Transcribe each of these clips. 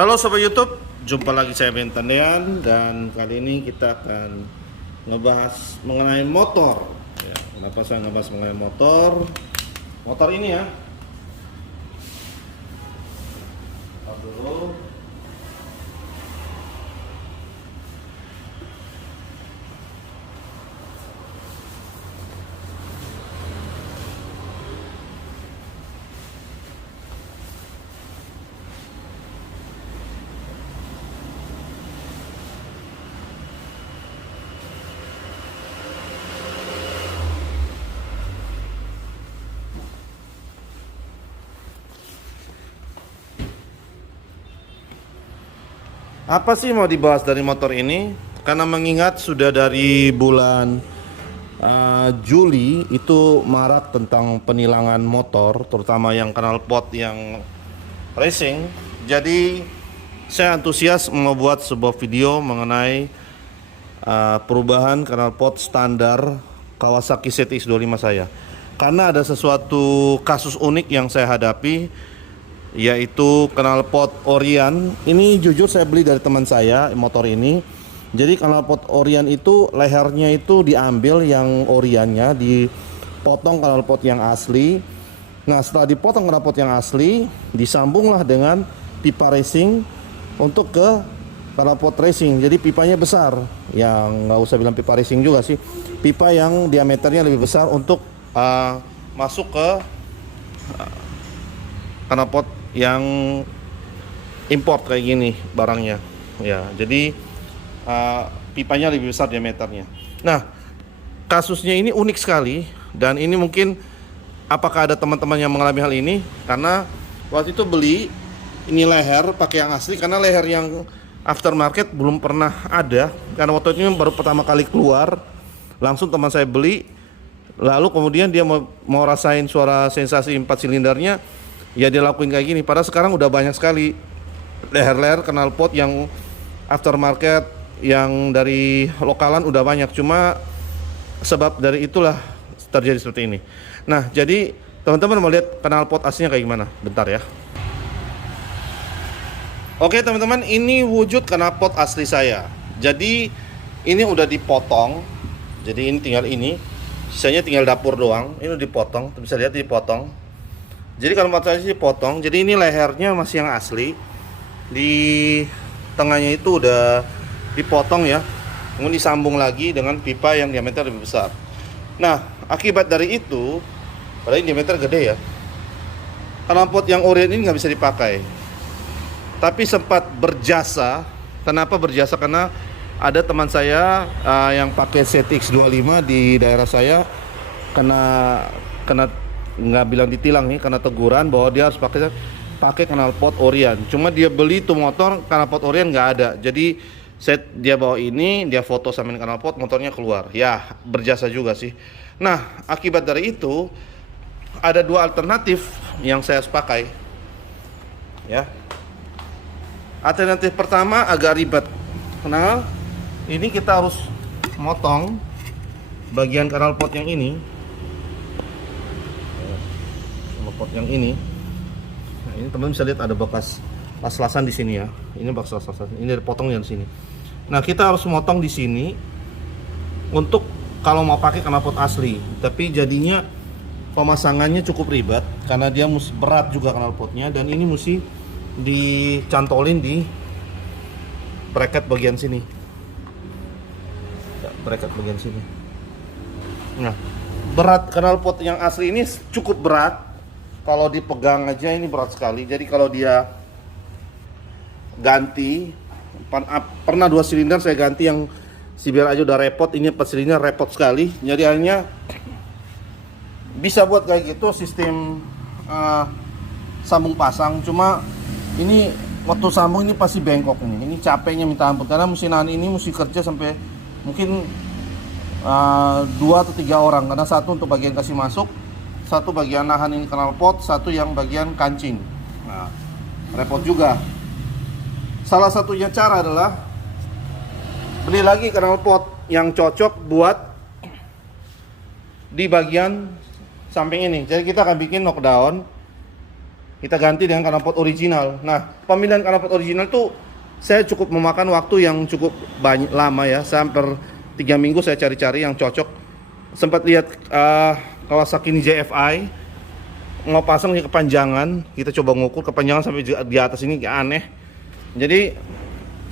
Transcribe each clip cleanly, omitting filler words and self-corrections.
Halo Sobat YouTube, jumpa lagi saya Ben Tandean. Dan kali ini kita akan ngebahas mengenai motor ya. Kenapa saya ngebahas mengenai motor? Motor ini ya. Stop dulu. Apa sih mau dibahas dari motor ini? Karena mengingat sudah dari bulan Juli itu marak tentang penilangan motor, terutama yang knalpot yang racing. Jadi saya antusias membuat sebuah video mengenai perubahan knalpot standar Kawasaki ZX25 saya. Karena ada sesuatu kasus unik yang saya hadapi, yaitu knalpot Orion. Ini jujur saya beli dari teman saya motor ini. Jadi knalpot Orion itu lehernya itu diambil yang Orionnya, dipotong knalpot yang asli. Nah setelah dipotong knalpot yang asli, disambunglah dengan pipa racing untuk ke knalpot racing. Jadi pipanya besar, yang nggak usah bilang pipa racing juga sih, pipa yang diameternya lebih besar untuk masuk ke knalpot yang import kayak gini barangnya ya. Jadi pipanya lebih besar diameternya. Nah kasusnya ini unik sekali, dan ini mungkin apakah ada teman-teman yang mengalami hal ini, karena waktu itu beli ini leher pakai yang asli, karena leher yang aftermarket belum pernah ada, karena waktu itu baru pertama kali keluar. Langsung teman saya beli, lalu kemudian dia mau rasain suara sensasi 4 silindernya, ya dia lakuin kayak gini. Padahal sekarang udah banyak sekali leher-leher knalpot yang aftermarket yang dari lokalan udah banyak. Cuma sebab dari itulah terjadi seperti ini. Nah jadi teman-teman mau lihat knalpot aslinya kayak gimana? Bentar ya. Oke teman-teman, ini wujud knalpot asli saya. Jadi ini udah dipotong. Jadi ini tinggal ini, sisanya tinggal dapur doang. Ini udah dipotong, bisa lihat dipotong. Jadi kalau matanya dipotong, jadi ini lehernya masih yang asli. Di tengahnya itu udah dipotong ya. Kemudian disambung lagi dengan pipa yang diameter lebih besar. Nah, akibat dari itu, padahal ini diameter gede ya, knalpot yang Orion ini nggak bisa dipakai. Tapi sempat berjasa. Kenapa berjasa? Karena ada teman saya yang pakai ZX25 di daerah saya kena nggak bilang ditilang nih, karena teguran bahwa dia harus pakai knalpot Orion. Cuma dia beli tuh motor knalpot Orion nggak ada. Jadi dia bawa ini, dia foto sama knalpot, motornya keluar. Ya berjasa juga sih. Nah akibat dari itu ada dua alternatif yang saya pakai ya. Alternatif pertama agak ribet. Nah ini kita harus motong bagian knalpot yang ini, knalpot yang ini. Nah, ini teman-teman bisa lihat ada bekas las-lasan di sini ya. Ini bekas las-lasan. Ini dipotong dari sini. Nah, kita harus motong di sini untuk kalau mau pakai knalpot asli. Tapi jadinya pemasangannya cukup ribet karena dia mesti berat juga knalpotnya, dan ini mesti dicantolin di bracket bagian sini. Bracket bagian sini. Nah, berat knalpot yang asli ini cukup berat. Kalau dipegang aja ini berat sekali. Jadi kalau dia ganti, pernah 2 silinder saya ganti yang CBR aja udah repot, ini 4 silinder repot sekali. Jadi akhirnya bisa buat kayak gitu sistem sambung pasang. Cuma ini waktu sambung ini pasti bengkok nih. Ini capeknya minta ampun, karena mesinangan ini mesti kerja sampai mungkin 2 atau 3 orang, karena satu untuk bagian kasih masuk, satu bagian nahan ini knalpot, satu yang bagian kancing. Nah, repot juga. Salah satunya cara adalah beli lagi knalpot yang cocok buat di bagian samping ini. Jadi kita akan bikin knockdown kita ganti dengan knalpot original. Nah, pemilihan knalpot original tuh saya cukup memakan waktu yang cukup banyak lama ya. Saya hampir 3 minggu saya cari-cari yang cocok. Sempat lihat Kawasaki Ninja FI mau pasang di kepanjangan, kita coba ngukur kepanjangan sampai di atas ini aneh. Jadi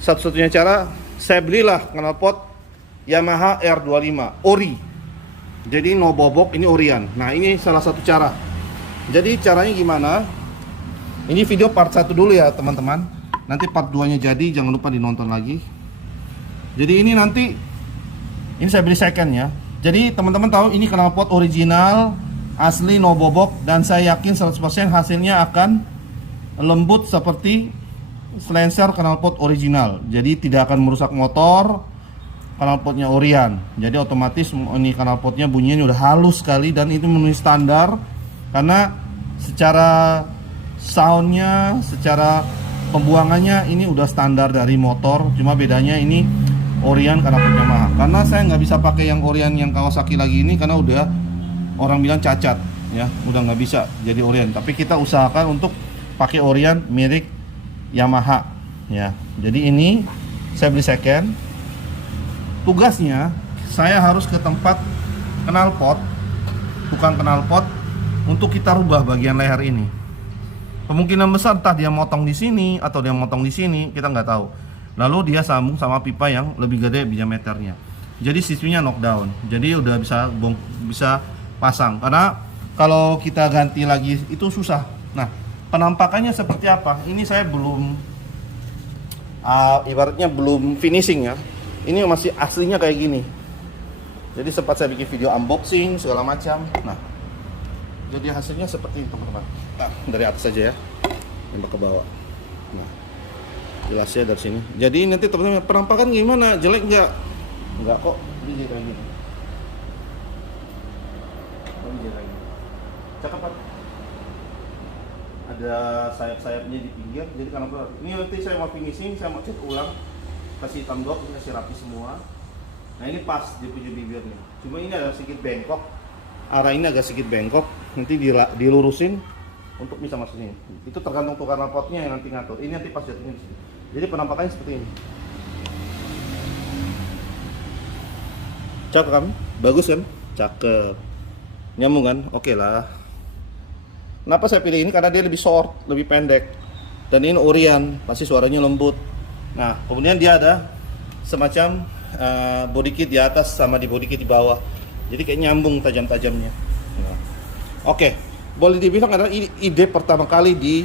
satu-satunya cara saya belilah knalpot Yamaha R25 ori. Jadi no bobok, ini orian. Nah, ini salah satu cara. Jadi caranya gimana? Ini video part 1 dulu ya teman-teman. Nanti part 2 nya jadi, jangan lupa dinonton lagi. Jadi ini nanti, ini saya beli second ya. Jadi teman-teman tahu ini knalpot original, asli no bobok. Dan saya yakin 100% hasilnya akan lembut seperti silencer knalpot original. Jadi tidak akan merusak motor. Knalpotnya orian. Jadi otomatis ini knalpotnya bunyinya udah halus sekali. Dan itu memenuhi standar. Karena secara soundnya, secara pembuangannya ini udah standar dari motor, cuma bedanya ini orian knalpot Yamaha. Karena saya nggak bisa pakai yang orian yang Kawasaki lagi ini karena udah orang bilang cacat ya, udah nggak bisa jadi orian. Tapi kita usahakan untuk pakai orian mirip Yamaha ya. Jadi ini saya beli second. Tugasnya saya harus ke tempat knalpot, tukang knalpot, untuk kita rubah bagian leher ini. Kemungkinan besar entah dia motong di sini atau dia motong di sini, kita nggak tahu. Lalu dia sambung sama pipa yang lebih gede diameternya. Jadi sistemnya knockdown. Jadi udah bisa pasang. Karena kalau kita ganti lagi itu susah. Nah, penampakannya seperti apa? Ini saya belum ibaratnya belum finishing ya. Ini masih aslinya kayak gini. Jadi sempat saya bikin video unboxing segala macam. Nah, jadi hasilnya seperti ini teman-teman. Nah, dari atas saja ya, nembak ke bawah. Nah, jelasnya dari sini. Jadi nanti teman-teman penampakan gimana? Jelek nggak? Nggak kok. Ini kayak gini. Cakep Pak. Ada sayap-sayapnya di pinggir. Jadi kenapa? Ini nanti saya mau finishing, saya mau cat ulang, kasih hitam dot, kasih rapi semua. Nah, ini pas dia punya bibirnya. Cuma ini ada sedikit bengkok. Arah ini agak sedikit bengkok. Nanti dilurusin untuk bisa masuk ini. Itu tergantung tukar knalpotnya yang nanti ngatur. Ini nanti pas jatuhnya di sini. Jadi penampakannya seperti ini. Cakep kan? Bagus kan? Cakep. Nyambung kan? Oke lah. Kenapa saya pilih ini? Karena dia lebih short, lebih pendek. Dan ini orian, pasti suaranya lembut. Nah, kemudian dia ada semacam body kit di atas sama di body kit di bawah. Jadi kayak nyambung tajam-tajamnya. Nah. Oke. Boleh dibilang adalah ide pertama kali di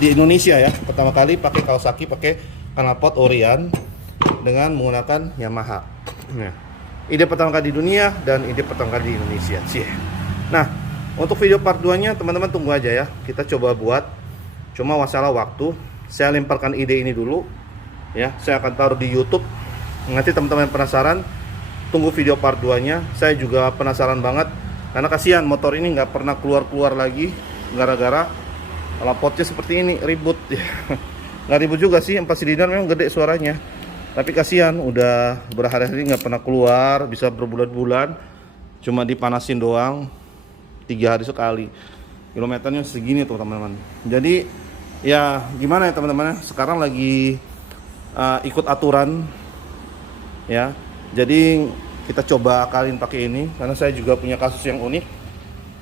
Indonesia ya. Pertama kali pakai Kawasaki, pakai knalpot orian dengan menggunakan Yamaha. Nah, ide pertama kali di dunia dan ide pertama kali di Indonesia. Nah, untuk video part 2-nya teman-teman tunggu aja ya. Kita coba buat. Cuma masalah waktu. Saya lemparkan ide ini dulu ya. Saya akan taruh di YouTube. Nanti teman-teman penasaran, tunggu video part 2-nya. Saya juga penasaran banget. Karena kasihan motor ini nggak pernah keluar lagi gara-gara knalpotnya seperti ini, ribut. Nggak ribut juga sih, 4 silinder memang gede suaranya. Tapi kasihan udah berhari-hari nggak pernah keluar, bisa berbulan-bulan, cuma dipanasin doang 3 hari sekali. Kilometernya segini tuh teman-teman. Jadi ya gimana ya teman-teman, sekarang lagi ikut aturan ya. Jadi kita coba akalin pakai ini karena saya juga punya kasus yang unik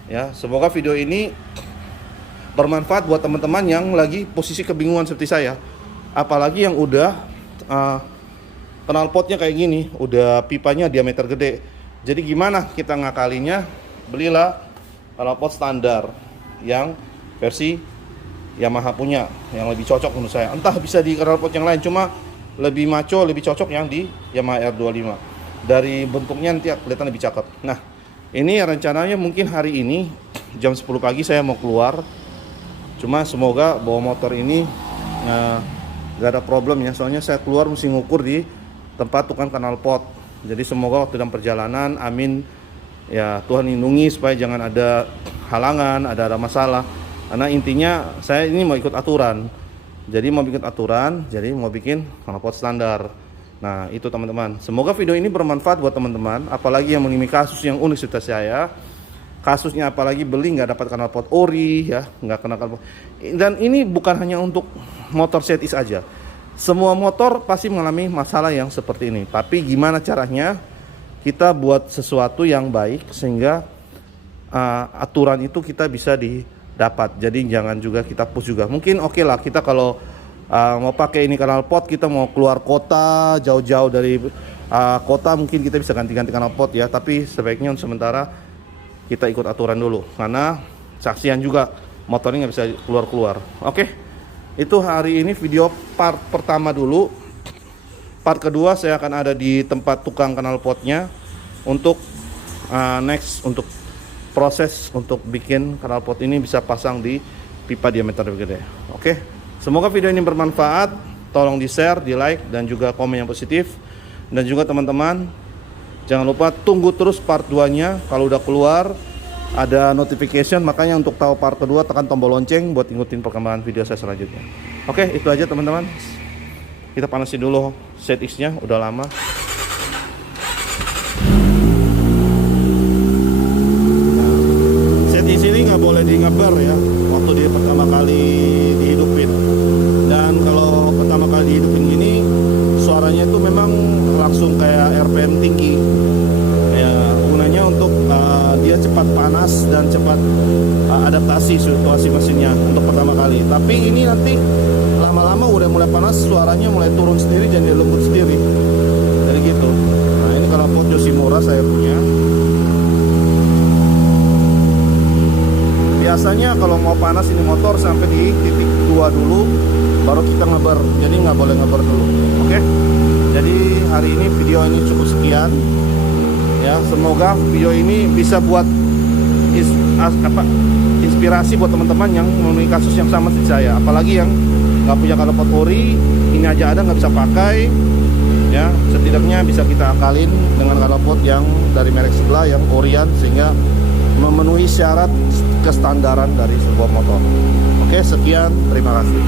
ya. Semoga video ini bermanfaat buat teman-teman yang lagi posisi kebingungan seperti saya, apalagi yang udah knalpotnya kayak gini, udah pipanya diameter gede. Jadi gimana kita ngakalinya? Belilah knalpot standar yang versi Yamaha punya, yang lebih cocok menurut saya. Entah bisa di knalpot yang lain, cuma lebih maco, lebih cocok yang di Yamaha R25. Dari bentuknya nanti kelihatan lebih cakep. Nah, ini rencananya mungkin hari ini jam 10 pagi saya mau keluar. Cuma semoga bawa motor ini gak ada problem ya. Soalnya saya keluar mesti ngukur di tempat tukang knalpot. Jadi semoga waktu dalam perjalanan, amin ya, Tuhan lindungi supaya jangan ada halangan, ada masalah. Karena intinya saya ini mau ikut aturan. Jadi mau bikin aturan, jadi mau bikin knalpot standar. Nah, itu teman-teman. Semoga video ini bermanfaat buat teman-teman, apalagi yang mengalami kasus yang unik seperti saya. kasusnya apalagi beli nggak dapat knalpot ori ya, nggak kena knalpot. Dan ini bukan hanya untuk motor setis aja, semua motor pasti mengalami masalah yang seperti ini. Tapi gimana caranya kita buat sesuatu yang baik sehingga aturan itu kita bisa didapat. Jadi jangan juga kita push juga. Mungkin oke lah kita kalau mau pakai ini knalpot, kita mau keluar kota jauh-jauh dari kota, mungkin kita bisa ganti-ganti knalpot ya. Tapi sebaiknya sementara kita ikut aturan dulu, karena saksian juga motornya nggak bisa keluar-keluar. Oke, itu hari ini video part pertama dulu. Part kedua saya akan ada di tempat tukang knalpotnya untuk next untuk proses untuk bikin knalpot ini bisa pasang di pipa diameter lebih gede. Oke, semoga video ini bermanfaat. Tolong di share, di like, dan juga komen yang positif. Dan juga teman-teman, jangan lupa tunggu terus part 2-nya. Kalau udah keluar ada notification, makanya untuk tahu part kedua tekan tombol lonceng buat ngikutin perkembangan video saya selanjutnya. Oke, itu aja teman-teman. Kita panasin dulu set X-nya, udah lama. Nah, set X ini nggak boleh di ngeber ya waktu dia pertama kali dihidupin. Dan kalau pertama kali dihidupin gini, suaranya itu memang langsung kayak RPM tinggi ya, gunanya untuk dia cepat panas dan cepat adaptasi situasi mesinnya untuk pertama kali. Tapi ini nanti lama-lama udah mulai panas, suaranya mulai turun sendiri dan dia lembut sendiri, jadi gitu. Nah, ini knalpot Yoshimura saya punya. Biasanya kalau mau panas ini motor sampai di titik 2 dulu baru kita ngeber, jadi nggak boleh ngeber dulu. Oke, jadi hari ini video ini cukup sekian ya. Semoga video ini bisa buat inspirasi buat teman-teman yang memiliki kasus yang sama seperti saya, apalagi yang nggak punya knalpot ori. Ini aja ada nggak bisa pakai ya, setidaknya bisa kita akalin dengan knalpot yang dari merek sebelah yang orian, sehingga memenuhi syarat kestandaran dari sebuah motor. Oke, sekian, terima kasih.